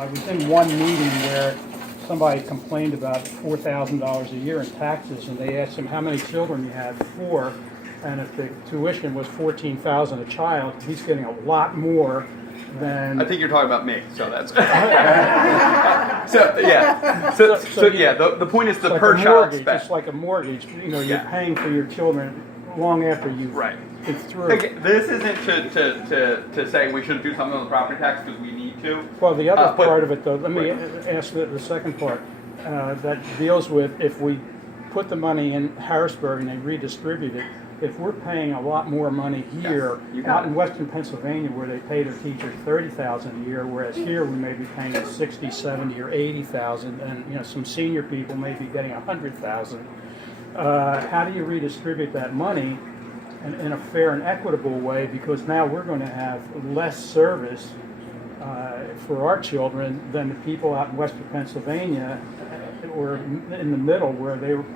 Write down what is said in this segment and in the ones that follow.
I was in one meeting where somebody complained about $4,000 a year in taxes, and they asked him how many children he had, 4, and if the tuition was $14,000 a child, he's getting a lot more than. I think you're talking about me, so that's. The point is the like per child spend. It's like a mortgage. You know, you're paying for your children long after you've. Right. It's through. Again, this isn't to say we shouldn't do something on the property tax because we need to. Well, the other part of it, though, let me ask the second part that deals with if we put the money in Harrisburg and they redistribute it. If we're paying a lot more money here, out in Western Pennsylvania, where they pay their teachers $30,000 a year, whereas here we may be paying $60,000, $70,000, or $80,000, and some senior people may be getting $100,000. How do you redistribute that money in a fair and equitable way? Because now we're going to have less service for our children than the people out in Western Pennsylvania or in the middle, where they were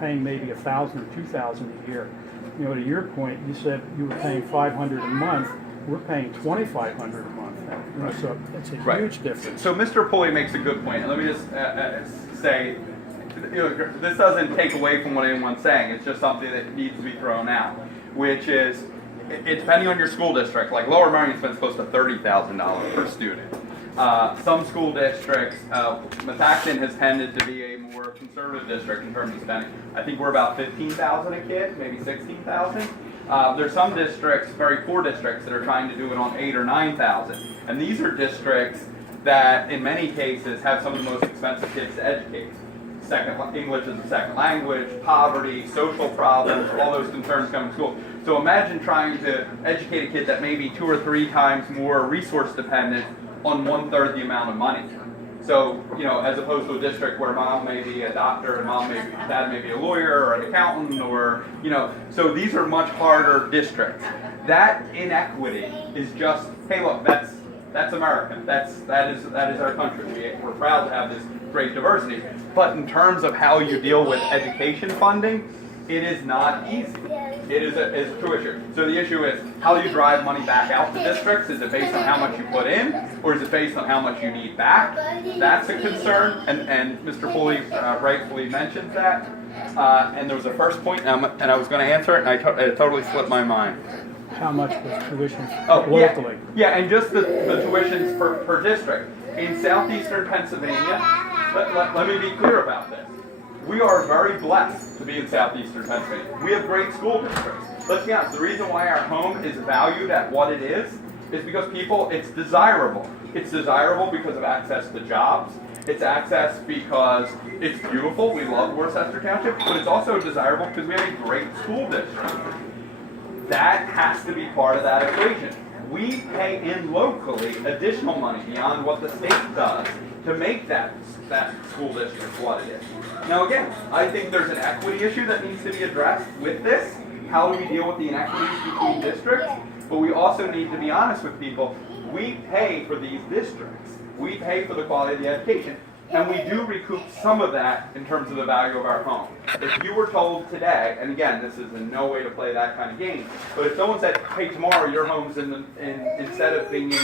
paying maybe $1,000 or $2,000 a year. You know, to your point, you said you were paying $500 a month. We're paying $2,500 a month. You know, so it's a huge difference. So Mr. Pulley makes a good point. And let me just say, this doesn't take away from what anyone's saying. It's just something that needs to be thrown out, which is, it depending on your school district. Like Lower Merion spends close to $30,000 per student. Some school districts, Methacton has tended to be a more conservative district in terms of spending. I think we're about $15,000 a kid, maybe $16,000. There's some districts, very poor districts, that are trying to do it on $8,000 or $9,000. And these are districts that, in many cases, have some of the most expensive kids to educate. English as a second language, poverty, social problems, all those concerns come to school. So imagine trying to educate a kid that may be 2 or 3 times more resource dependent on 1/3 the amount of money. So, as opposed to a district where mom may be a doctor and dad may be a lawyer or an accountant or, so these are much harder districts. That inequity is just, hey, look, that's American. That is our country. We're proud to have this great diversity. But in terms of how you deal with education funding, it is not easy. It is a true issue. So the issue is, how do you drive money back out to districts? Is it based on how much you put in, or is it based on how much you need back? That's a concern, and Mr. Pulley rightfully mentioned that. And there was a first point, and I was going to answer it, and it totally slipped my mind. How much was tuition locally? Yeah, and just the tuitions per district. In southeastern Pennsylvania, let me be clear about this. We are very blessed to be in southeastern Pennsylvania. We have great school districts. Let's be honest, the reason why our home is valued at what it is because it's desirable. It's desirable because of access to jobs. It's access because it's beautiful. We love Worcester Township, but it's also desirable because we have a great school district. That has to be part of that equation. We pay in locally additional money beyond what the state does to make that school district what it is. Now again, I think there's an equity issue that needs to be addressed with this. How do we deal with the inequities between districts? But we also need to be honest with people. We pay for these districts. We pay for the quality of the education. And we do recoup some of that in terms of the value of our home. If you were told today, and again, this is in no way to play that kind of game, but if someone said, hey, tomorrow your home's instead of being in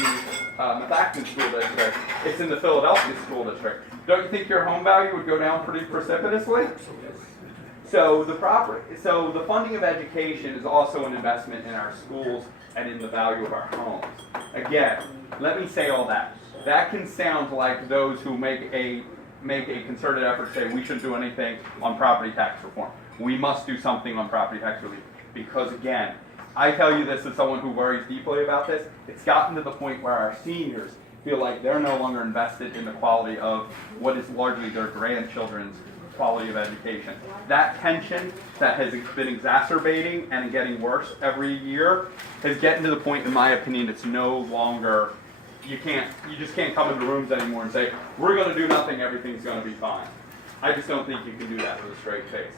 Methacton school district, it's in the Philadelphia school district, don't you think your home value would go down pretty precipitously? So the funding of education is also an investment in our schools and in the value of our homes. Again, let me say all that. That can sound like those who make a concerted effort to say we shouldn't do anything on property tax reform. We must do something on property tax relief. Because again, I tell you this as someone who worries deeply about this, it's gotten to the point where our seniors feel like they're no longer invested in the quality of what is largely their grandchildren's quality of education. That tension that has been exacerbating and getting worse every year has gotten to the point, in my opinion, it's no longer. You just can't come into rooms anymore and say, we're going to do nothing, everything's going to be fine. I just don't think you can do that with a straight face.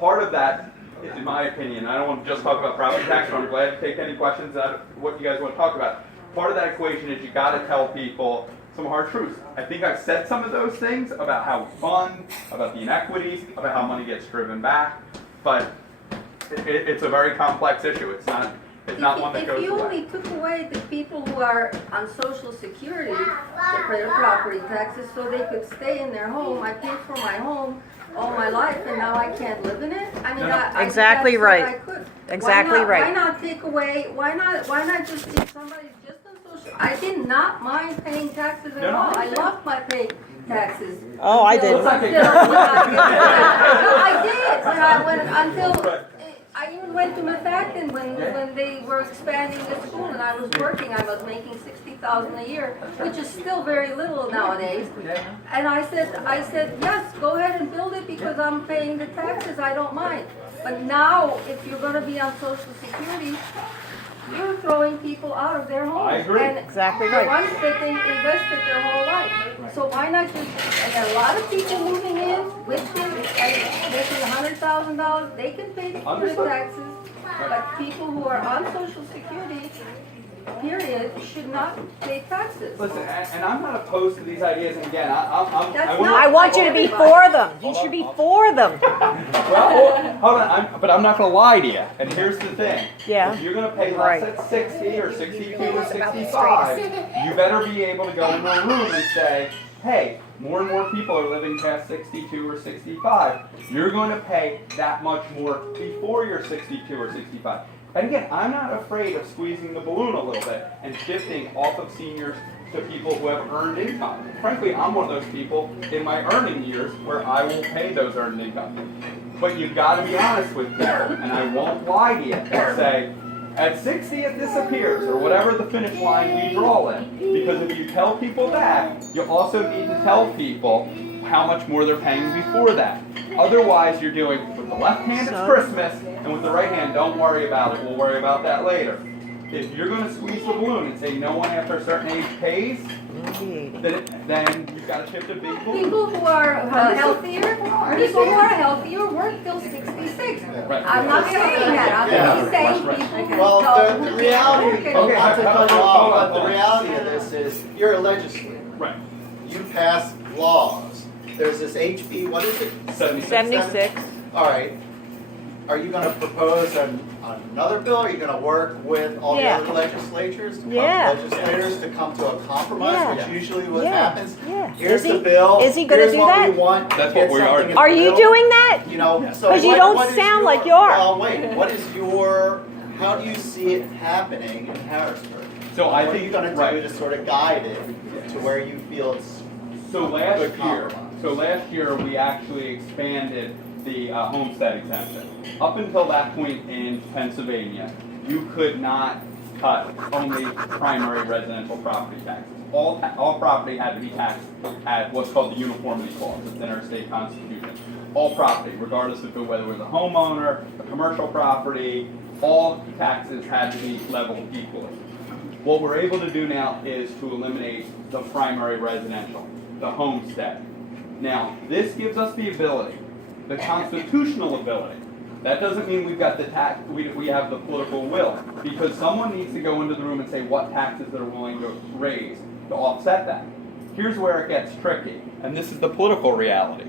Part of that, in my opinion, I don't want to just talk about property tax, but I'm glad to take any questions out of what you guys want to talk about. Part of that equation is you got to tell people some hard truths. I think I've said some of those things about how we fund, about the inequities, about how money gets driven back, but it's a very complex issue. It's not one that If goes you away. only took away the people who are on Social Security, their property taxes, so they could stay in their home, I paid for my home all my life, and now I can't live in it? I mean, No, no. I Exactly that's what right. I could. Exactly Why not, right. Why not take away, why not just, if somebody's just on social, I did not mind paying taxes at No, no, all. I I loved my paying taxes. Oh, I Until- didn't. until- No, I did, when I went, until, I even went to Manhattan when they were expanding the school and I was working, I was making $60,000 a year, which is still very little nowadays. And I said, yes, go ahead and build it because I'm paying the taxes, I don't mind. But now, if you're gonna be on Social Security, you're throwing people out of their homes. I agree. And Exactly the right. ones that they invested their whole life. So why not just, and there are a lot of people moving in with kids and making $100,000, they can pay the Understood. taxes. But people who are on Social Security, period, should not pay taxes. Listen, and I'm not opposed to these ideas, and again, That's wanna- I want you to be for them. You should be for them. Well, hold on, but I'm not going to lie to you. And here's the thing. Yeah. If you're going to pay Right. less at 60 or 62 or 65, you better be able to go into a room and say, hey, more and more people are living past 62 or 65. You're going to pay that much more before you're 62 or 65. And again, I'm not afraid of squeezing the balloon a little bit and shifting off of seniors to people who have earned income. Frankly, I'm one of those people in my earning years where I will pay those earned income. But you've got to be honest with people, and I won't lie to you and say, at 60 it disappears, or whatever the finish line we draw in. Because if you tell people that, you also need to tell people how much more they're paying before that. Otherwise, you're doing, with the left hand it's Christmas, and with the right hand, don't worry about it, we'll worry about that later. If you're going to squeeze the balloon and say no one after a certain age pays, then you've got to shift a big balloon. People who are healthier work till 66. Right. I'm not saying that, I'm just saying people Well, don't the reality, Okay, not to cut you hold off, on, but the hold on. reality of this is, you're a legislator. Right. You pass laws. There's this HB, what is it? 76. All right. Are you going to propose another bill? Are you going to work with all Yeah. the other legislators, Yeah. legislators to come to a compromise, Yeah. which usually what Yeah. happens? Yeah. Here's Is the he- bill. is he gonna Here's do what that? we want. That's Get what we something are in doing. the Are you bill. doing that? You know, so 'Cause you what- don't what is sound your- like you are. Well, wait. What is your? How do you see it happening in Harrisburg? So I What are think you going to right. do to sort of guide it to where you feel it's So good compromise? last year we actually expanded the homestead exemption. Up until that point in Pennsylvania, you could not cut only primary residential property taxes. All property had to be taxed at what's called the uniformity clause. It's in our state constitution. All property, regardless of whether it was a homeowner, a commercial property, all taxes had to be leveled equally. What we're able to do now is to eliminate the primary residential, the homestead. Now, this gives us the ability, the constitutional ability. That doesn't mean we've got the we have the political will, because someone needs to go into the room and say what taxes they're willing to raise to offset that. Here's where it gets tricky, and this is the political reality.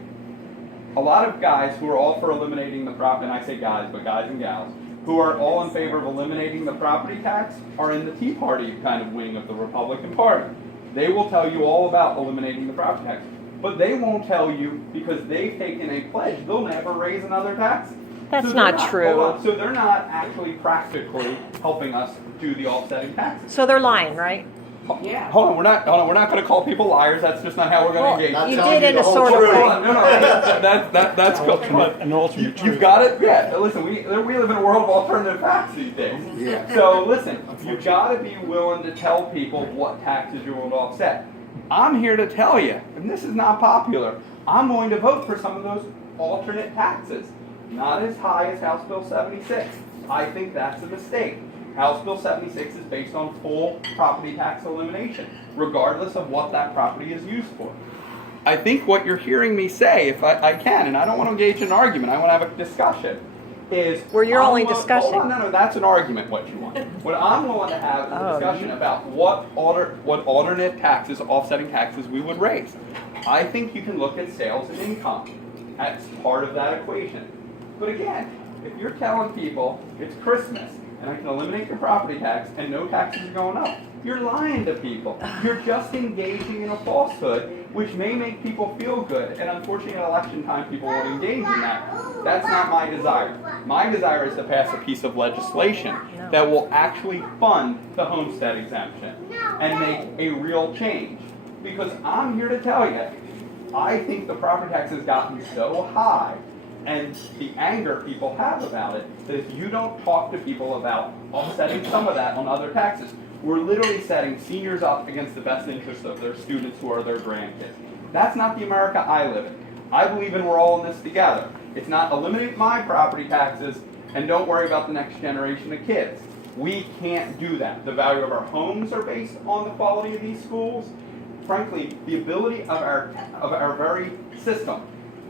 A lot of guys who are all for eliminating the property, and I say guys, but guys and gals, who are all in favor of eliminating the property tax are in the Tea Party kind of wing of the Republican Party. They will tell you all about eliminating the property tax. But they won't tell you, because they've taken a pledge, they'll never raise another tax. That's So not they're true. hold on, so they're not actually practically helping us do the offsetting taxes. So they're lying, right? Hold on, we're not going to call people liars. That's just not how we're going to engage. Not You telling did you in the a whole sort of truth. way. Hold on, no, that's An alternate You've got it? Yeah, listen, we live in a world of alternative facts these days. Yeah. So listen, you've got to be willing to tell people what taxes you're willing to offset. I'm here to tell you, and this is not popular, I'm going to vote for some of those alternate taxes. Not as high as House Bill 76. I think that's a mistake. House Bill 76 is based on full property tax elimination, regardless of what that property is used for. I think what you're hearing me say, if I can, and I don't want to engage in an argument, I want to have a discussion, is... Where you're only hold discussing. on, no, that's an argument, what you want. What I'm willing to have is a Oh, discussion about what alternate taxes, offsetting taxes we would raise. I think you can look at sales and income as part of that equation. But again, if you're telling people it's Christmas and I can eliminate your property tax and no taxes are going up. You're lying to people. You're just engaging in a falsehood, which may make people feel good. And unfortunately, at election time, people won't engage in that. That's not my desire. My desire is to pass a piece of legislation that will actually fund the homestead exemption and make a real change. Because I'm here to tell you, I think the property tax has gotten so high and the anger people have about it, that if you don't talk to people about offsetting some of that on other taxes, we're literally setting seniors up against the best interest of their students who are their grandkids. That's not the America I live in. I believe in we're all in this together. It's not eliminate my property taxes and don't worry about the next generation of kids. We can't do that. The value of our homes are based on the quality of these schools. Frankly, the ability of our very system.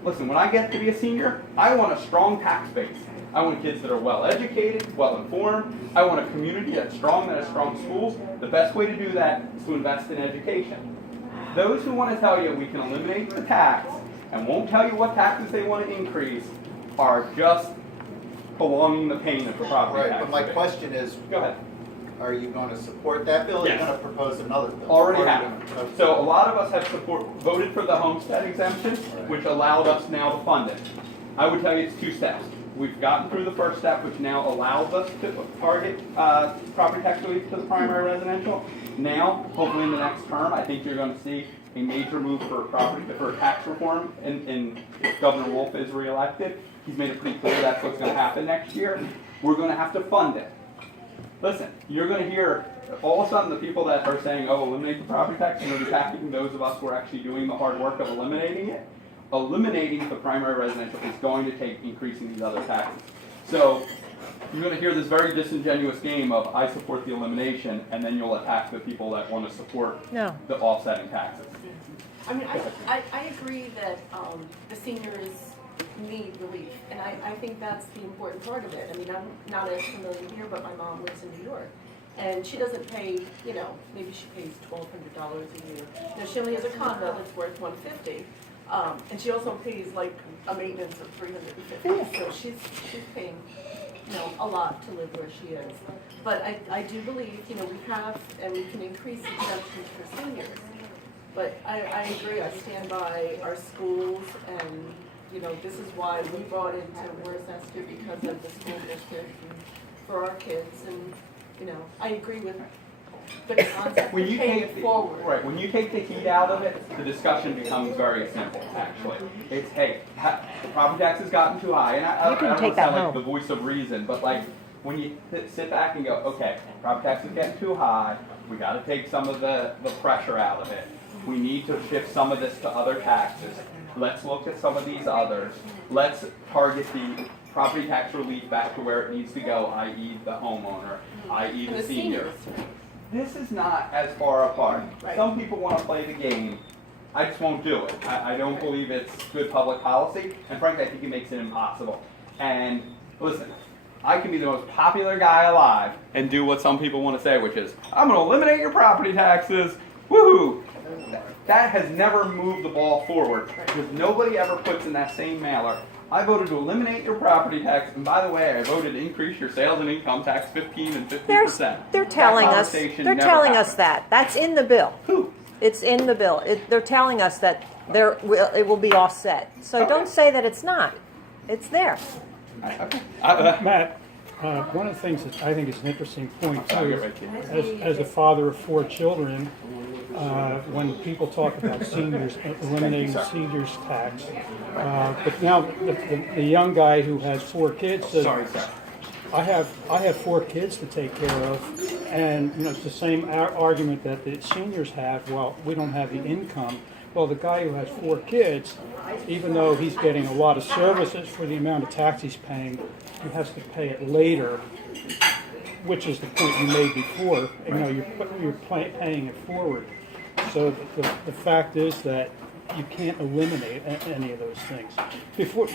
Listen, when I get to be a senior, I want a strong tax base. I want kids that are well educated, well informed. I want a community that's strong, that has strong schools. The best way to do that is to invest in education. Those who want to tell you we can eliminate the tax and won't tell you what taxes they want to increase are just prolonging the pain of the property tax. Right, but my debate. question is, Go ahead. are you going to support that bill, or are you Yes. going to propose another bill? Already Or are you have. gonna- So a lot of us have voted for the homestead exemption, which allowed us now to fund it. I would tell you it's 2 steps. We've gotten through the first step, which now allows us to target property tax relief to the primary residential. Now, hopefully in the next term, I think you're going to see a major move for tax reform, and if Governor Wolf is reelected, he's made it pretty clear that's what's going to happen next year. We're going to have to fund it. Listen, you're going to hear all of a sudden the people that are saying, oh, eliminate the property tax, you're going to be attacking those of us who are actually doing the hard work of eliminating it. Eliminating the primary residential is going to take increasing these other taxes. So you're going to hear this very disingenuous game of I support the elimination, and then you'll attack the people that want to support No. the offsetting taxes. I mean, I agree that the seniors need relief, and I think that's the important part of it. I mean, I'm not as familiar here, but my mom lives in New York, and she doesn't pay, you know, maybe she pays $1,200 a year. Now, she only has a condo that's worth $150, and she also pays like a maintenance of $350. So she's paying, you know, a lot to live where she is. But I do believe, you know, we have, and we can increase exemptions for seniors. But I agree, I stand by our schools, and, you know, this is why we brought into Worcester because of the school district and for our kids, and, you know, I agree with the concept of When you paying take it the, forward. right, when you take the heat out of it, the discussion becomes very simple, actually. It's, hey, the property tax has gotten too high, and I You can don't take sound that like home. the voice of reason, but like, when you sit back and go, okay, property tax is getting too high, we gotta take some of the pressure out of it. We need to shift some of this to other taxes. Let's look at some of these others. Let's target the property tax relief back to where it needs to go, i.e. the homeowner, i.e. And the the senior. seniors. This is not as far apart. Right. Some people want to play the game. I just won't do it. I don't believe it's good public policy, and frankly, I think it makes it impossible. And listen, I can be the most popular guy alive and do what some people want to say, which is, I'm going to eliminate your property taxes. Woohoo! That has never moved the ball forward because nobody ever puts in that same mailer, I voted to eliminate your property tax, and by the way, I voted to increase your sales and income tax 15 and 50%. They're telling That us, conversation they're never telling us happened. that. That's in the bill. Who? It's in the bill. They're telling us that it will be offset. So Okay. don't say that it's not. It's there. Okay. Matt, one of the things that I think is an interesting point I'll too, get right to you. as a father of 4 children, when people talk about seniors, eliminating the seniors tax, but now the young guy who has 4 kids says, Sorry, sir. I have 4 kids to take care of, and you know it's the same argument that the seniors have. Well, we don't have the income. Well, the guy who has 4 kids, even though he's getting a lot of services for the amount of tax he's paying, he has to pay it later, which is the point you made before. You know, you're paying it forward. So the fact is that you can't eliminate any of those things.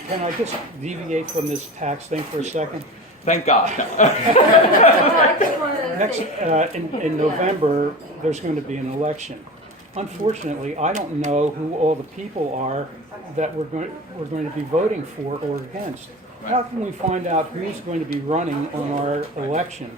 Can I just deviate from this tax thing for a second? Thank God. I just wanted to Next, say, in November, there's going to be an election. Unfortunately, I don't know who all the people are that we're going to be voting for or against. how can we find out who's going to be running on our election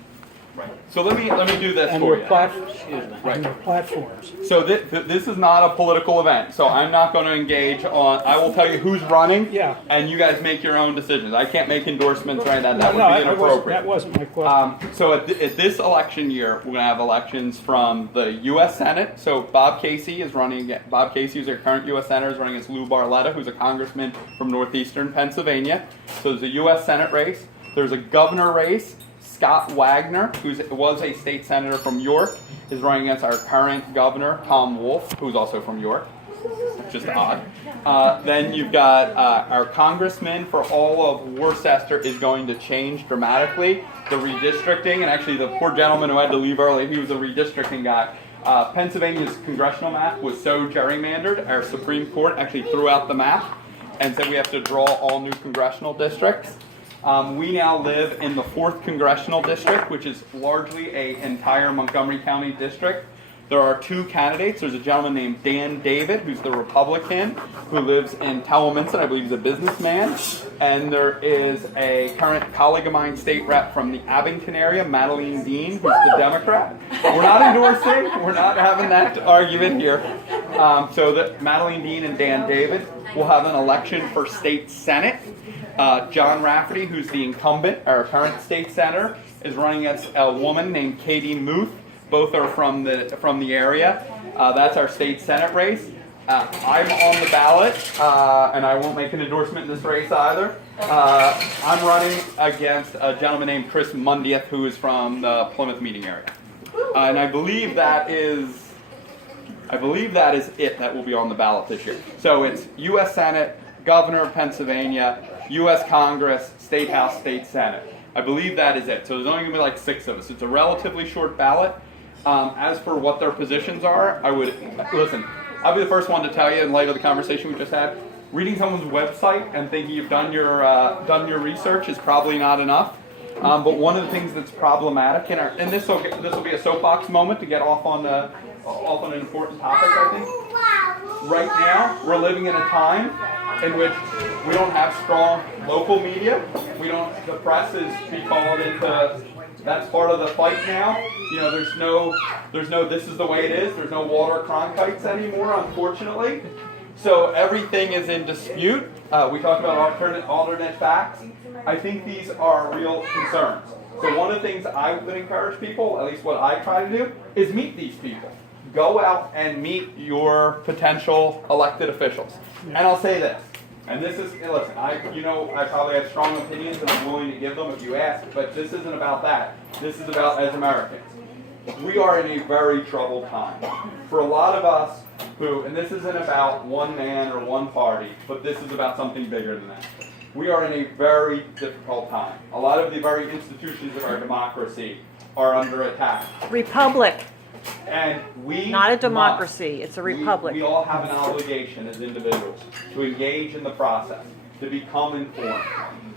So let me do this and for their, you. and their platforms? So this is not a political event, so I'm not going to engage on, I will tell you who's running, Yeah. and you guys make your own decisions. I can't make endorsements right now, that No, would be that inappropriate. wasn't my question. So at this election year, we're going to have elections from the U.S. Senate. So Bob Casey is running, Bob Casey, who's our current U.S. Senator, is running against Lou Barletta, who's a congressman from northeastern Pennsylvania. So there's a U.S. Senate race. There's a governor race. Scott Wagner, who was a state senator from York, is running against our current governor, Tom Wolf, who's also from York. Just odd. Then you've got our congressman for all of Worcester is going to change dramatically. The redistricting, and actually the poor gentleman who had to leave early, he was a redistricting guy. Pennsylvania's congressional map was so gerrymandered, our Supreme Court actually threw out the map and said we have to draw all new congressional districts. We now live in the 4th Congressional District, which is largely an entire Montgomery County district. There are 2 candidates. There's a gentleman named Dan David, who's the Republican, who lives in Towamencin. I believe he's a businessman. And there is a current colleague of mine, state rep from the Abington area, Madeline Dean, who's the Democrat. We're not endorsing. We're not having that argument here. So that Madeline Dean and Dan David will have an election for state senate. John Rafferty, who's the incumbent, our current state senator, is running against a woman named Katie Muth. Both are from the area. That's our state senate race. I'm on the ballot, and I won't make an endorsement in this race either. I'm running against a gentleman named Chris Mundieth, who is from the Plymouth meeting area. And I believe that is it that will be on the ballot this year. So it's U.S. Senate, Governor of Pennsylvania, U.S. Congress, State House, State Senate. I believe that is it. So there's only going to be like 6 of us. It's a relatively short ballot. As for what their positions are, I'll be the first one to tell you in light of the conversation we just had. Reading someone's website and thinking you've done your research is probably not enough. But one of the things that's problematic and this will be a soapbox moment to get off on an important topic, I think. Right now, we're living in a time in which we don't have strong local media. The press is be called into, that's part of the fight now. You know, there's no this is the way it is. There's no Walter Cronkites anymore, unfortunately. So everything is in dispute. We talked about alternate facts. I think these are real concerns. So one of the things I would encourage people, at least what I try to do, is meet these people. Go out and meet your potential elected officials. And I'll say this, and this is, listen, I probably have strong opinions and I'm willing to give them if you ask, but this isn't about that. This is about, as Americans, we are in a very troubled time. For a lot of us who, and this isn't about one man or one party, but this is about something bigger than that. We are in a very difficult time. A lot of the very institutions of our democracy are under attack. Republic. And we Not a democracy, it's a republic. We all have an obligation as individuals to engage in the process, to become informed.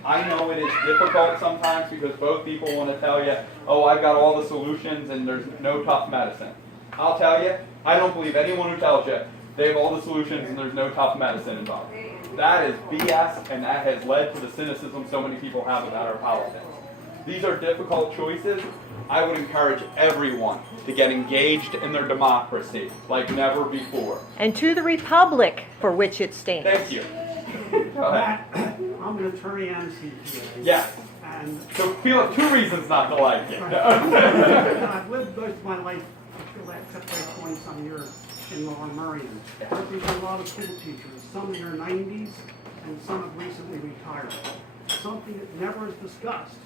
I know it is difficult sometimes because both people want to tell you, oh, I've got all the solutions and there's no tough medicine. I'll tell you, I don't believe anyone who tells you they have all the solutions and there's no tough medicine involved. That is BS, and that has led to the cynicism so many people have about our politics. These are difficult choices. I would encourage everyone to get engaged in their democracy like never before. And to the republic for which it stands. Thank you. Go ahead. I'm an attorney and CPA. Yes. And So feel 2 reasons not to like you. I've lived most of my life, except for 20-some years, in Lower Merion. Working with a lot of school teachers, some in their 90s and some have recently retired. Something that never is discussed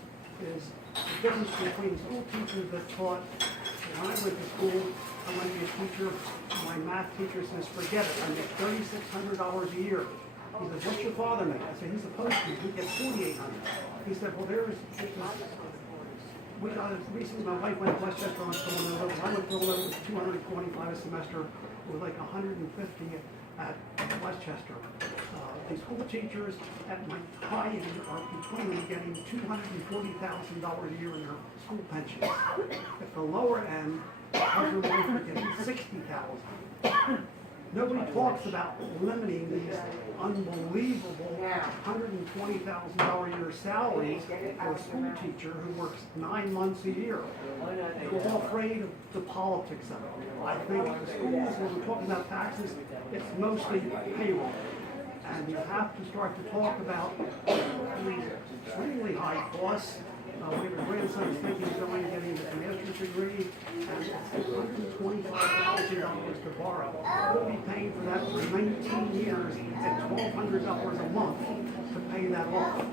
is the difference between school teachers that taught. When I went to school, I went to be a teacher. My math teacher says, forget it, I make $3,600 a year. He says, what's your father make? I said, he's a postman, he gets $4,800. He said, well, recently my wife went to Westchester on Villanova. I went to Villanova with 225 a semester, with like 150 at Westchester. The school teachers at my high end are between getting $240,000 a year in their school pensions. At the lower end, husband and wife are getting $60,000. Nobody talks about limiting these unbelievable $120,000 a year salaries for a school teacher who works 9 months a year. We're all afraid of the politics of it. I think the schools, when we're talking about taxes, it's mostly payroll. And you have to start to talk about these extremely high costs. We have a grandson who's thinking of going and getting his master's degree, and it's $125,000 to borrow. We'll be paying for that for 19 years at $1,200 a month to pay that off.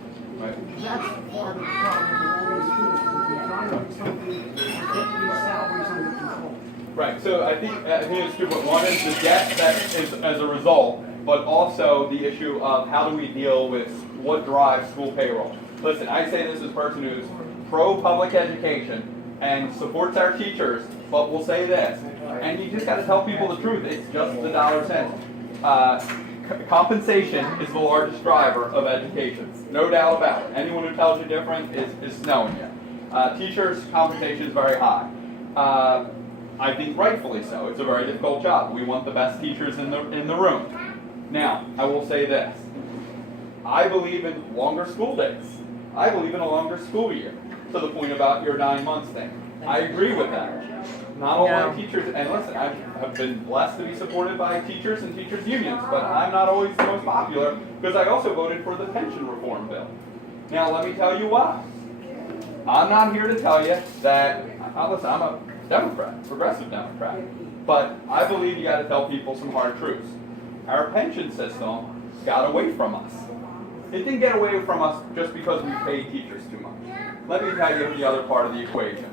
That's part of the problem with all these schools. We're trying to do something to get these salaries under control. Right, so I think it's two points. One is the debt that is as a result, but also the issue of how do we deal with what drives school payroll. Listen, I say this as a person who's pro-public education and supports our teachers, but will say this, and you just got to tell people the truth, it's just the dollar cent. Compensation is the largest driver of education, no doubt about it. Anyone who tells you different is snowing you. Teachers' compensation is very high. I think rightfully so. It's a very difficult job. We want the best teachers in the room. Now, I will say this. I believe in longer school days. I believe in a longer school year, to the point about your 9 months thing. I agree with that. Not all my teachers, and listen, I've been blessed to be supported by teachers and teachers unions, but I'm not always the most popular, because I also voted for the pension reform bill. Now, let me tell you why. I'm not here to tell you that, listen, I'm a Democrat, progressive Democrat, but I believe you got to tell people some hard truths. Our pension system got away from us. It didn't get away from us just because we paid teachers too much. Let me tell you the other part of the equation.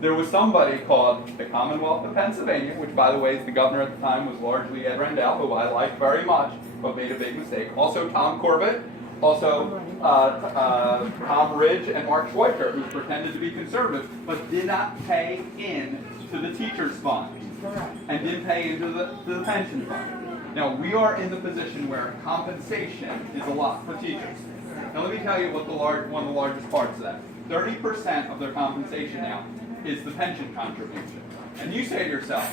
There was somebody called the Commonwealth of Pennsylvania, which, by the way, the governor at the time was largely Ed Rendell, who I liked very much, but made a big mistake. Also Tom Corbett, also Tom Ridge and Mark Schweitzer, who pretended to be conservative, but did not pay in to the teachers' fund and didn't pay into the pension fund. Now, we are in the position where compensation is a lot for teachers. Now, let me tell you what one of the largest parts of that. 30% of their compensation now is the pension contribution. And you say to yourself,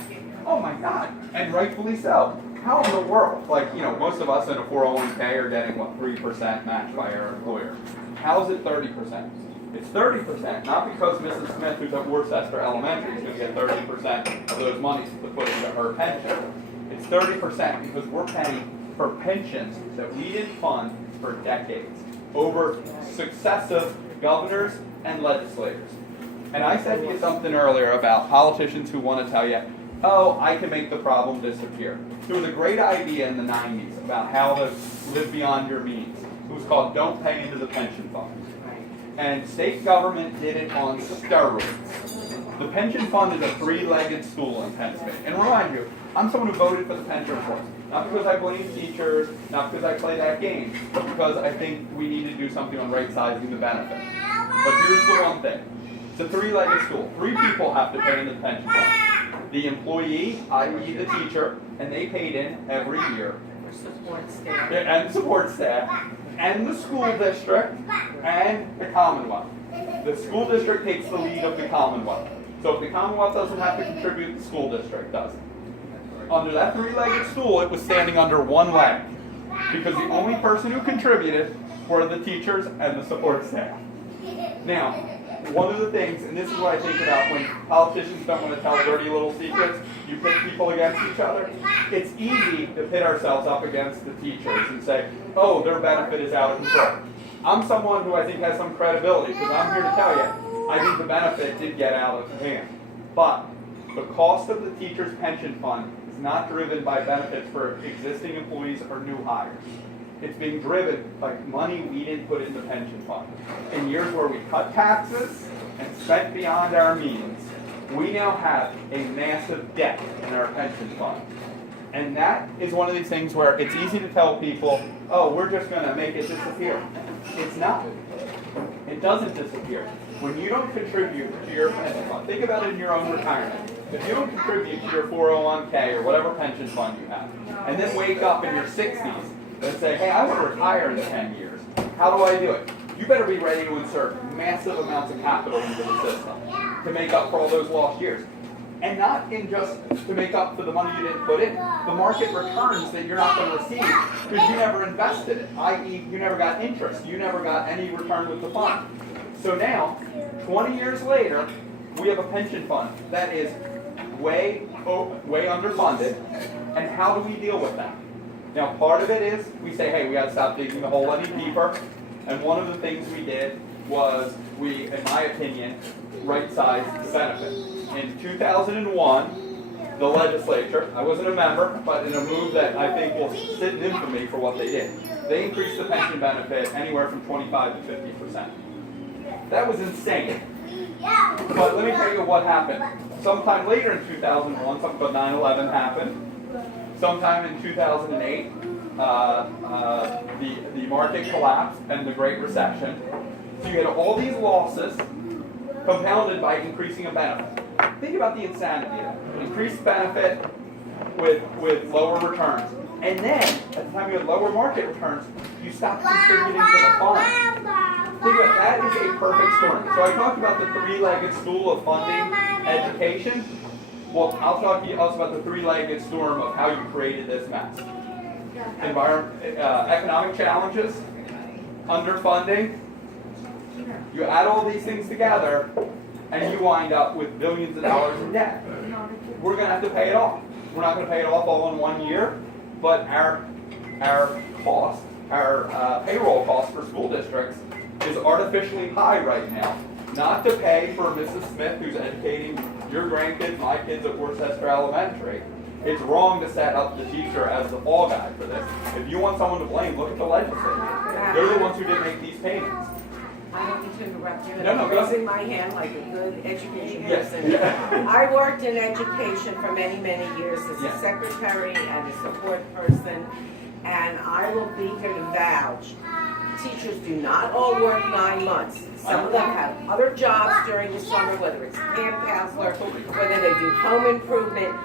oh my God, and rightfully so. How in the world? Like, most of us in a 401k are getting, 3% matched by our employer. How is it 30%? It's 30%, not because Mrs. Smith, who's at Worcester Elementary, is going to get 30% of those monies to put into her pension. It's 30% because we're paying for pensions that we didn't fund for decades, over successive governors and legislators. And I said to you something earlier about politicians who want to tell you, oh, I can make the problem disappear. There was a great idea in the 90s about how to live beyond your means. It was called Don't Pay Into the Pension Fund. And state government did it on steroids. The pension fund is a three-legged stool in Pennsylvania. And remind you, I'm someone who voted for the pension reform. Not because I blame teachers, not because I play that game, but because I think we need to do something on right-sizing the benefit. But here's the one thing. It's a three-legged stool. 3 people have to pay into the pension fund. The employee, i.e. the teacher, and they paid in every year. Support staff. And support staff, and the school district, and the Commonwealth. The school district takes the lead of the Commonwealth. So if the Commonwealth doesn't have to contribute, the school district doesn't. Under that three-legged stool, it was standing under one leg, because the only person who contributed were the teachers and the support staff. Now, one of the things, and this is what I think about when politicians don't want to tell dirty little secrets, you pit people against each other. It's easy to pit ourselves up against the teachers and say, oh, their benefit is out of control. I'm someone who I think has some credibility, because I'm here to tell you, I think the benefit did get out of hand. But the cost of the teacher's pension fund is not driven by benefits for existing employees or new hires. It's being driven by money we didn't put in the pension fund. In years where we cut taxes and spent beyond our means, we now have a massive debt in our pension fund. And that is one of these things where it's easy to tell people, oh, we're just going to make it disappear. It's not. It doesn't disappear. When you don't contribute to your pension fund, think about it in your own retirement. If you don't contribute to your 401k or whatever pension fund you have, and then wake up in your 60s and say, hey, I want to retire in 10 years. How do I do it? You better be ready to insert massive amounts of capital into the system to make up for all those lost years. And not in just to make up for the money you didn't put in, the market returns that you're not going to receive because you never invested it, i.e. you never got interest, you never got any return with the fund. So now, 20 years later, we have a pension fund that is way underfunded, and how do we deal with that? Now, part of it is we say, hey, we got to stop digging the hole any deeper, and one of the things we did was we, in my opinion, right-sized the benefit. In 2001, the legislature, I wasn't a member, but in a move that I think will sit in infamy for what they did, they increased the pension benefit anywhere from 25 to 50%. That was insane. But let me tell you what happened. Sometime later in 2001, something called 9/11 happened. Sometime in 2008, the market collapsed and the Great Recession. So you had all these losses compounded by increasing a benefit. Think about the insanity of it. Increased benefit with lower returns. And then, at the time you had lower market returns, you stopped contributing to the fund. Think about that is a perfect storm. So I talked about the three-legged stool of funding education. Well, I'll talk to you also about the three-legged storm of how you created this mess. Economic challenges, underfunding. You add all these things together, and you wind up with billions of dollars in debt. We're going to have to pay it off. We're not going to pay it off all in 1 year, but our cost, our payroll cost for school districts is artificially high right now. Not to pay for Mrs. Smith, who's educating your grandkids, my kids at Worcester Elementary. It's wrong to set up the teacher as the fall guy for this. If you want someone to blame, look at the legislature. They're the ones who didn't make these payments. I don't mean to interrupt you, but No, I'm go ahead. raising my hand like a good education Yes. person. I worked in education for many, many years as a Yes. secretary and a support person, and I will be here to vouch. Teachers do not all work 9 months. Some of them have other jobs during the summer, whether it's camp counselor, whether they do home improvement.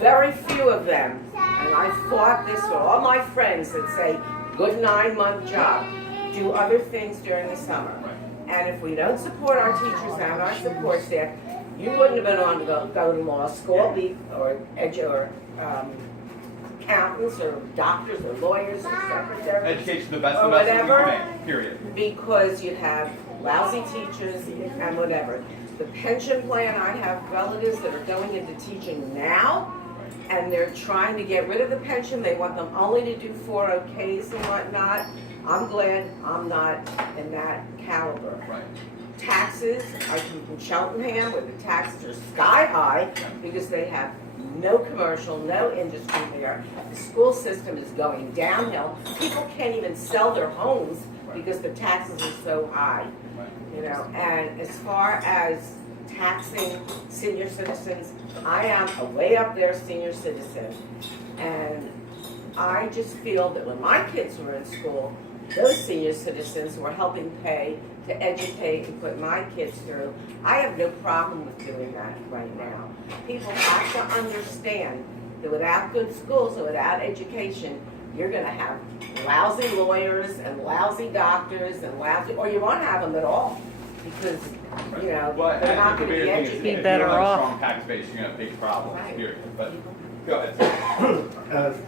Very few of them, and I fought this with all my friends that say, good 9-month job, do other things during the summer. And if we don't support our teachers and our support staff, you wouldn't have been on to go to law school, or accountants, or doctors, or lawyers, or secretaries, Education, the best or investment we whatever, can make, period. because you'd have lousy teachers and whatever. The pension plan, I have relatives that are going into teaching now, and they're trying to get rid of the pension. They want them only to do 401ks and whatnot. I'm glad I'm not in that caliber. Right. Taxes, I come from Cheltenham where the taxes are sky high because they have no commercial, no industry there. The school system is going downhill. People can't even sell their homes because the taxes are so high. You know, and as far as taxing senior citizens, I am a way up there senior citizen. And I just feel that when my kids were in school, those senior citizens were helping pay to educate and put my kids through. I have no problem with doing that right now. People have to understand that without good schools and without education, you're going to have lousy lawyers and lousy doctors and lousy, or you won't have them at all because, you know, Well, they're not the going to bigger be thing is, educated. if better you don't have a off. strong tax base, you're going to have big problems, Right. period. But go ahead.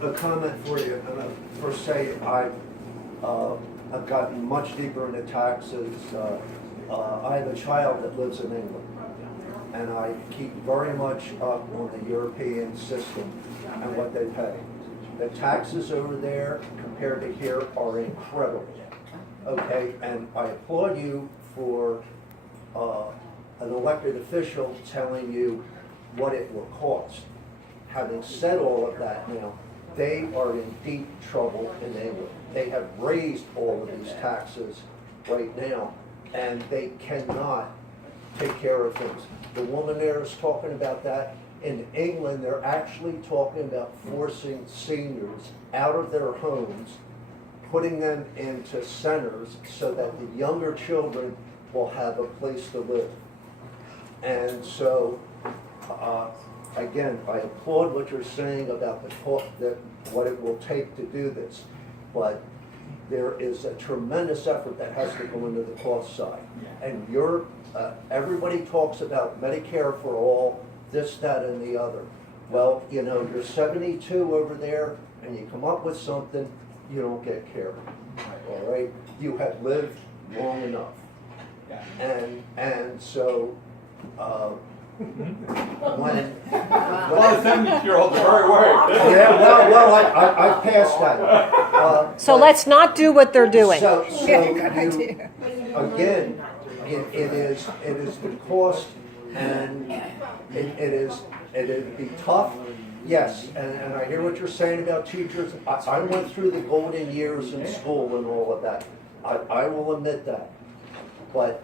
A comment for you. Per se, I've gotten much deeper into taxes. I have a child that lives in England, and I keep very much up on the European system and what they pay. The taxes over there compared to here are incredible. Okay, and I applaud you for an elected official telling you what it will cost. Having said all of that now, they are in deep trouble in England. They have raised all of these taxes right now, and they cannot take care of things. The woman there is talking about that. In England, they're actually talking about forcing seniors out of their homes, putting them into centers so that the younger children will have a place to live. And so, again, I applaud what you're saying about the cost, that what it will take to do this, but there is a tremendous effort that has to go into the cost side. And everybody talks about Medicare for all, this, that, and the other. Well, you know, you're 72 over there, and you come up with something, you don't get care. All right? You have lived long enough. Yeah. And so, when A lot of 70-year-olds are very worried. yeah, well, I passed that. So But- let's not do what they're doing. So you, again, it is the cost, and it'd be tough, yes, and I hear what you're saying about teachers. I went through the golden years in school and all of that. I will admit that. But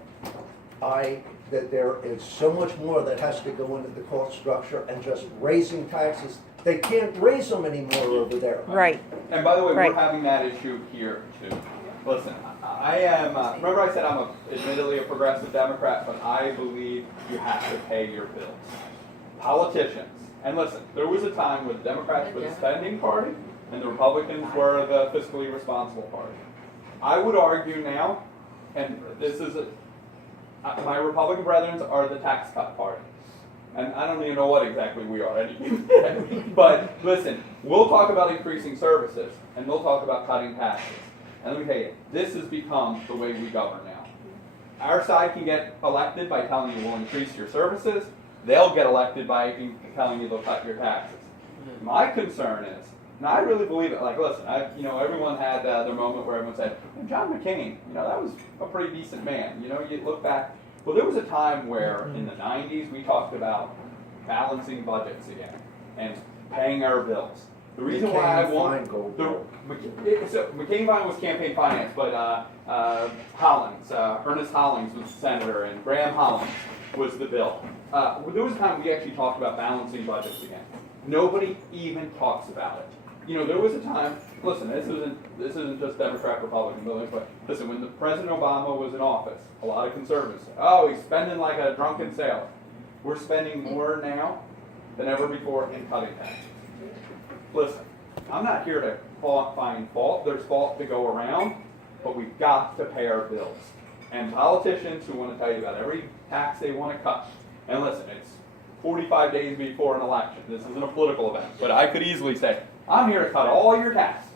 that there is so much more that has to go into the cost structure, and just raising taxes, they can't raise them anymore over there. Right. And by the way, Right. we're having that issue here too. Listen, I am, remember I said I'm admittedly a progressive Democrat, but I believe you have to pay your bills. Politicians, and listen, there was a time when the Democrats were the spending party and the Republicans were the fiscally responsible party. I would argue now, and this is my Republican brethren are the tax cut party. And I don't even know what exactly we are anyway. But listen, we'll talk about increasing services, and we'll talk about cutting taxes. And let me tell you, this has become the way we govern now. Our side can get elected by telling you we'll increase your services. They'll get elected by telling you they'll cut your taxes. My concern is, and I really believe it, like listen, everyone had their moment where everyone said, John McCain, that was a pretty decent man. You look back, well, there was a time where in the 90s we talked about balancing budgets again and paying our bills. The reason why I won't, McCain-Vine was campaign finance, but Ernest Hollings was the senator, and Graham Hollings was the bill. There was a time we actually talked about balancing budgets again. Nobody even talks about it. There was a time, listen, this isn't just Democrat, Republican, but listen, when President Obama was in office, a lot of conservatives said, oh, he's spending like a drunken sailor. We're spending more now than ever before in cutting taxes. Listen, I'm not here to find fault. There's fault to go around, but we've got to pay our bills. And politicians who want to tell you about every tax they want to cut, and listen, it's 45 days before an election. This isn't a political event, but I could easily say, I'm here to cut all your taxes.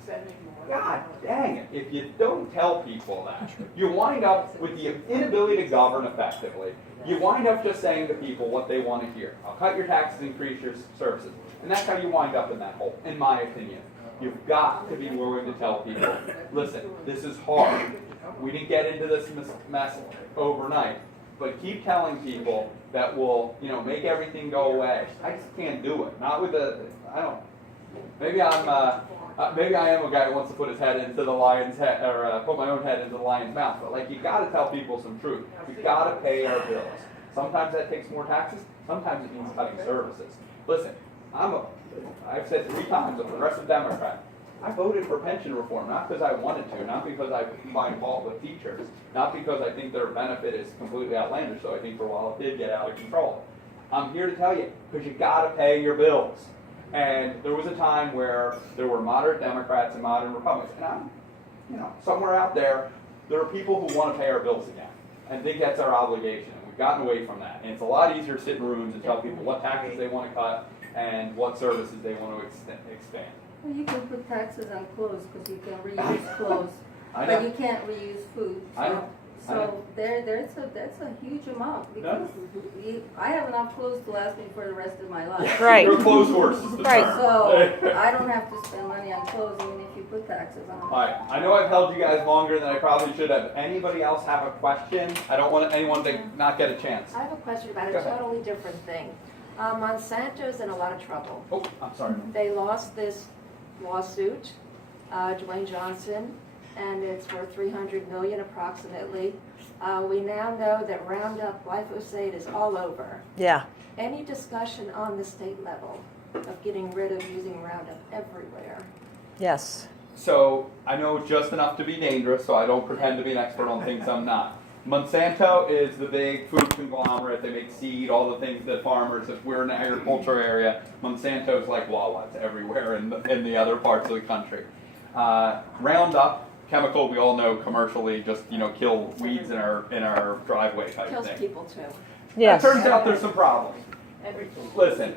God dang it. If you don't tell people that, you wind up with the inability to govern effectively. You wind up just saying to people what they want to hear. I'll cut your taxes, increase your services. And that's how you wind up in that hole, in my opinion. You've got to be willing to tell people, listen, this is hard. We didn't get into this mess overnight. But keep telling people that will, make everything go away. I just can't do it. Not with maybe I am a guy who wants to put his head into the lion's head, or put my own head into the lion's mouth. But you got to tell people some truth. We've got to pay our bills. Sometimes that takes more taxes. Sometimes it means cutting services. Listen, I've said 3 times, a progressive Democrat. I voted for pension reform, not because I wanted to, not because I find fault with teachers, not because I think their benefit is completely outlandish, so I think for a while it did get out of control. I'm here to tell you, because you got to pay your bills. And there was a time where there were moderate Democrats and moderate Republicans. And somewhere out there are people who want to pay our bills again and think that's our obligation. And we've gotten away from that. And it's a lot easier to sit in rooms and tell people what taxes they want to cut and what services they want to expand. Well, you can put taxes on clothes because you can reuse clothes, I know. but you can't reuse food. I know. So that's a huge amount because I have enough clothes to last me for the rest of my life. Right. Your clothes horse is the Right. term. So I don't have to spend money on clothes even if you put taxes on them. All right. I know I've held you guys longer than I probably should have. Anybody else have a question? I don't want anyone to not get a chance. I have a question about Go a ahead. totally different thing. Monsanto's in a lot of trouble. Oh, I'm sorry. They lost this lawsuit, Dwayne Johnson, and it's worth $300 million approximately. We now know that Roundup glyphosate is all over. Yeah. Any discussion on the state level of getting rid of using Roundup everywhere? Yes. So I know just enough to be dangerous, so I don't pretend to be an expert on things I'm not. Monsanto is the big food conglomerate. They make seed, all the things that farmers, if we're in an agriculture area, Monsanto's like Wawa. It's everywhere in the other parts of the country. Roundup, chemical we all know commercially, just kill weeds in our driveway type Kills thing. people too. Yes. It turns out there's some problems. Listen,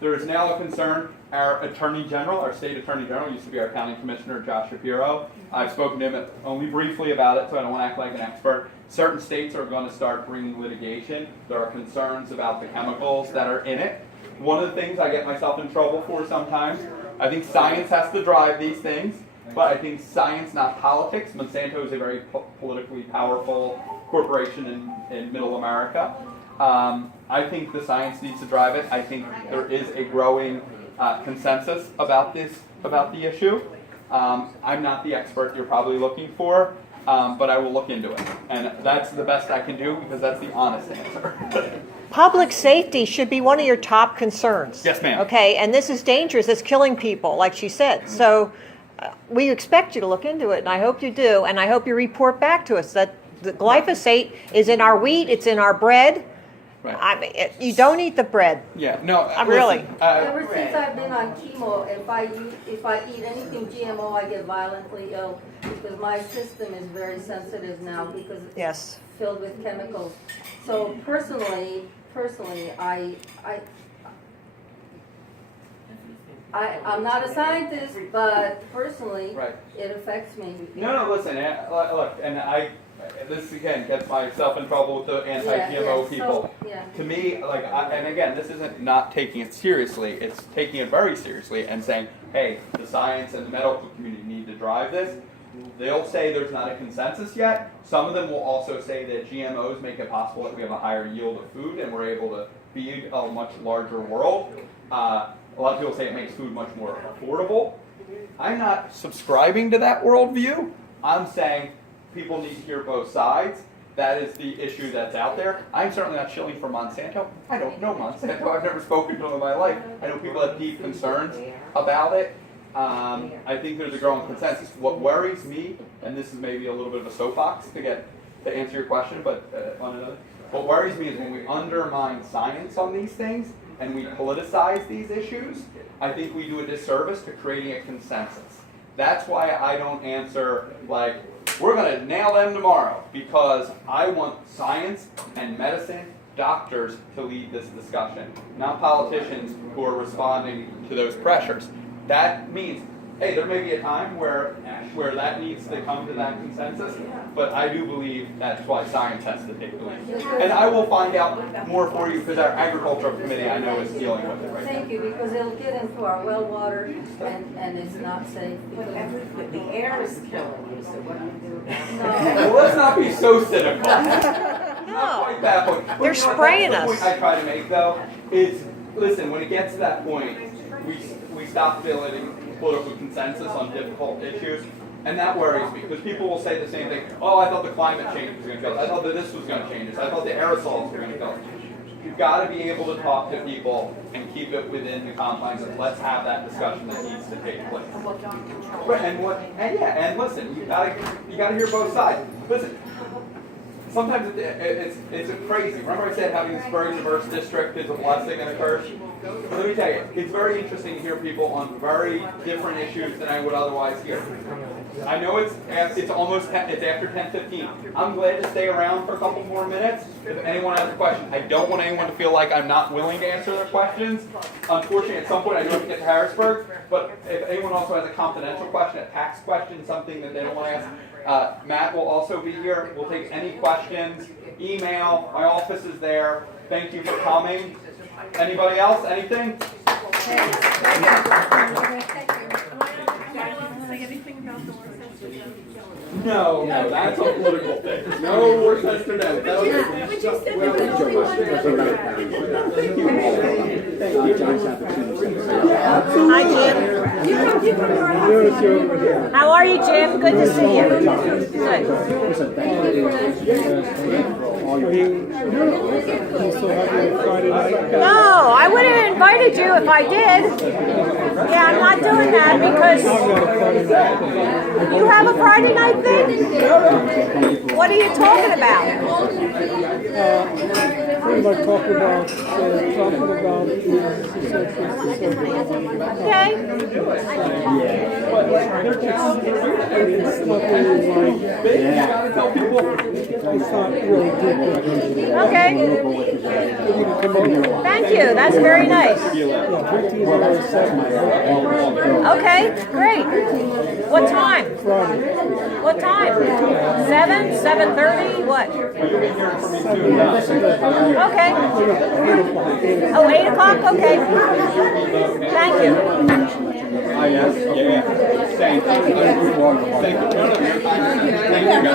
there is now a concern. Our Attorney General, our State Attorney General, used to be our County Commissioner, Josh Shapiro. I've spoken to him only briefly about it, so I don't want to act like an expert. Certain states are going to start bringing litigation. There are concerns about the chemicals that are in it. One of the things I get myself in trouble for sometimes, I think science has to drive these things, but I think science, not politics. Monsanto is a very politically powerful corporation in middle America. I think the science needs to drive it. I think there is a growing consensus about the issue. I'm not the expert you're probably looking for, but I will look into it. And that's the best I can do because that's the honest answer. Public safety should be one of your top concerns. Yes, ma'am. Okay, and this is dangerous. It's killing people, like she said. So we expect you to look into it, and I hope you do. And I hope you report back to us that the glyphosate is in our wheat, it's in our bread. Right. I mean, you don't eat the bread. Yeah, no. Really. Ever since I've been on chemo, if I eat anything GMO, I get violently ill because my system is very sensitive now because it's filled with chemicals. So personally, I'm not a scientist, but personally, it affects me. No, listen, look, and this again gets myself in trouble with the anti-GMO people. To me, and again, this isn't not taking it seriously, it's taking it very seriously and saying, hey, the science and the medical community need to drive this. They'll say there's not a consensus yet. Some of them will also say that GMOs make it possible that we have a higher yield of food and we're able to feed a much larger world. A lot of people say it makes food much more affordable. I'm not subscribing to that worldview. I'm saying people need to hear both sides. That is the issue that's out there. I'm certainly not shilling for Monsanto. I don't know Monsanto. I've never spoken to them in my life. I know people have deep concerns about it. I think there's a growing consensus. What worries me, and this is maybe a little bit of a soapbox to answer your question, but on another, what worries me is when we undermine science on these things and we politicize these issues, I think we do a disservice to creating a consensus. That's why I don't answer like, we're going to nail them tomorrow, because I want science and medicine, doctors to lead this discussion, not politicians who are responding to those pressures. That means, hey, there may be a time where that needs to come to that consensus, but I do believe that's why science has to take the lead. And I will find out more for you because our agricultural committee, I know, is dealing with it right now. Thank you, because it'll get into our well water and it's not safe. The air is killing you, so what do you do about it? No. Well, let's not be so cynical. Not quite that point. They're spraying that's the us. point I try to make, though, is, listen, when it gets to that point, we stop building political consensus on difficult issues, and that worries me, because people will say the same thing. Oh, I thought the climate change was going to kill us. I thought that this was going to change us. I thought the aerosols were going to kill us. You've got to be able to talk to people and keep it within the confines of let's have that discussion that needs to take place. Right, and listen, you got to hear both sides. Listen, sometimes it's crazy. Remember I said having this very diverse district is a blessing and a curse? Well, let me tell you, it's very interesting to hear people on very different issues than I would otherwise hear. I know it's after 10:15. I'm glad to stay around for a couple more minutes if anyone has a question. I don't want anyone to feel like I'm not willing to answer their questions. Unfortunately, at some point I do have to get to Harrisburg, but if anyone also has a confidential question, a tax question, something that they don't want to ask, Matt will also be here. We'll take any questions, email, my office is there. Thank you for coming. Anybody else? Anything? No, that's a political thing. No Worcester, no. Hi, Jim. How are you, Jim? Good to see you. No, I would have invited you if I did. Yeah, I'm not doing that because you have a Friday night thing? What are you talking about? Okay. speak. You gotta tell people. Okay. Thank you. That's very nice. Okay, great. What time? What time? 7? 7:30? What? You'll be hearing from me soon. Okay. Oh, 8 o'clock? Okay. Thank you. Yes, yeah. Thank you. Thank you.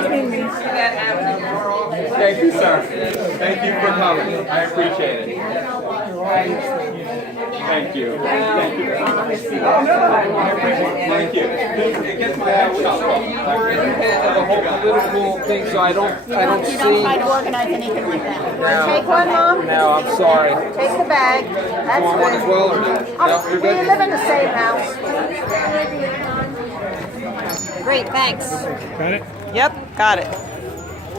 Thank you, sir. Thank you for coming. I appreciate it. Thank you. Thank you. Oh, no, I appreciate it. Thank you. It gets my head chopped off. We're in the head of the whole political thing, so I don't You don't see. try to organize anything like that. Take one, Mom? No, I'm sorry. Take the bag. That's Want one as good. well or not? No, you're We good. live in the same house. Great, thanks. Got it? Yep, got it.